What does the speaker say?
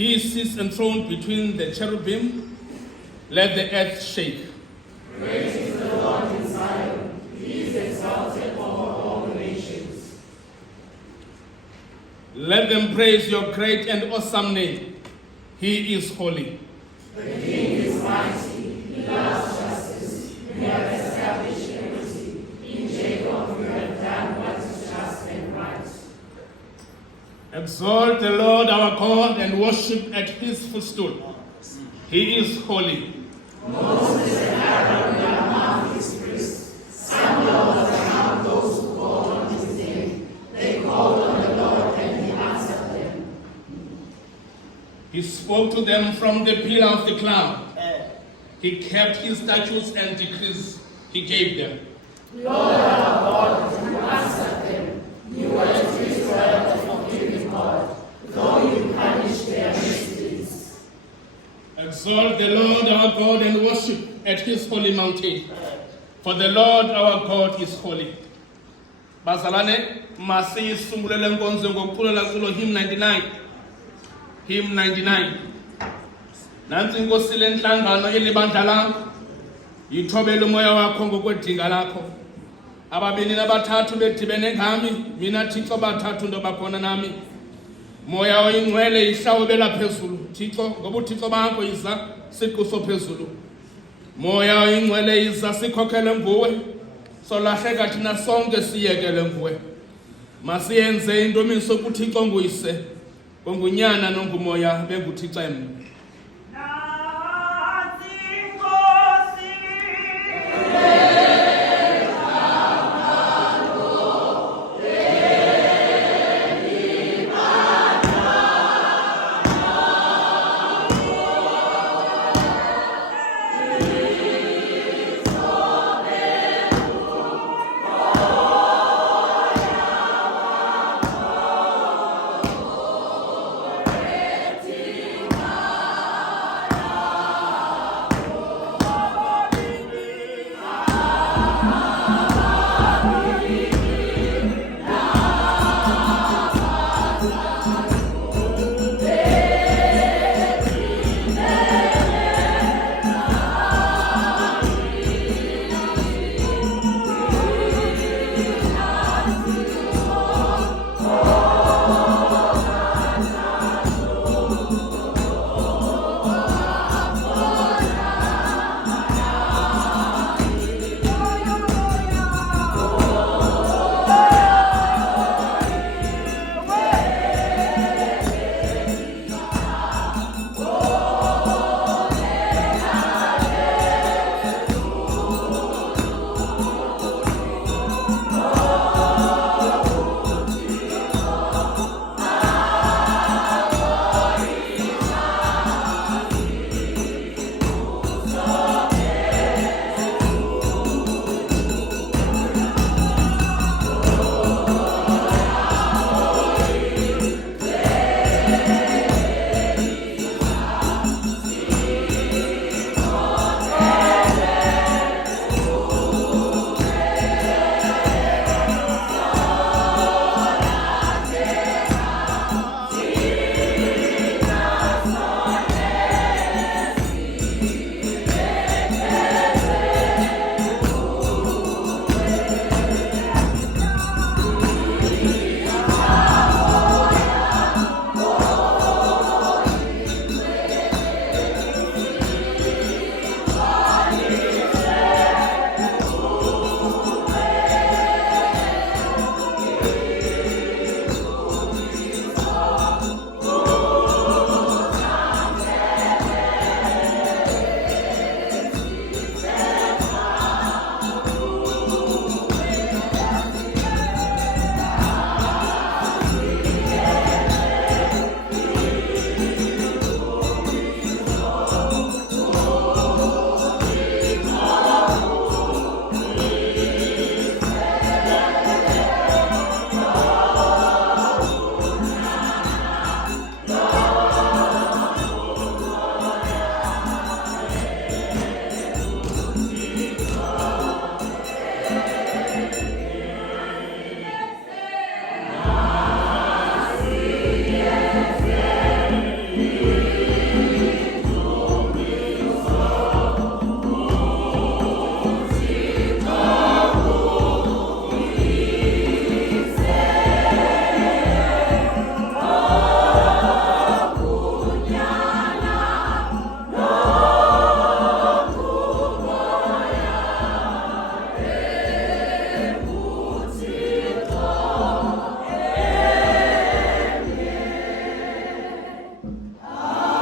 He sits enthroned between the cherubim. Let the earth shake. Great is the Lord in Zion. He is exalted over all the nations. Let them praise your great and awesome name. He is holy. The King is mighty. He loves justice. You have established equity. In Jacob you have done what is just and right. Exalt the Lord our God and worship at his footstool. He is holy. Moses and Aaron were among his priests. Samuel was among those who called on his name. They called on the Lord and he answered them. He spoke to them from the pillar of the cloud. He kept his statutes and decrees he gave them. Lord our God, you answered them. You were to Israel the forgiving God, though you punished their misdeeds. Exalt the Lord our God and worship at his holy mountain. For the Lord our God is holy. Bazalane, masiyisungulele nkonzo ngokuculela kulo hymn 99. Hymn 99. Nantsi Nkosi lentlangano elibandla lakho. Yithobele umoya wakho ngokwedinga lakho. Ababini nabathathu bedibene ngami, mina Thixo bathathu ndobakhona nami. Moya oyingcwele ihlawubela phezulu, Thixo, ngoba uThixo bakho iza siquso phezulu. Moya oyingcwele iza sikhokhele nguwe, solahleka thina sonke siyekele nguwe. Masiyenze indumiso kuThixo nguyise, ongunyana nongumoya benguThixo emnye.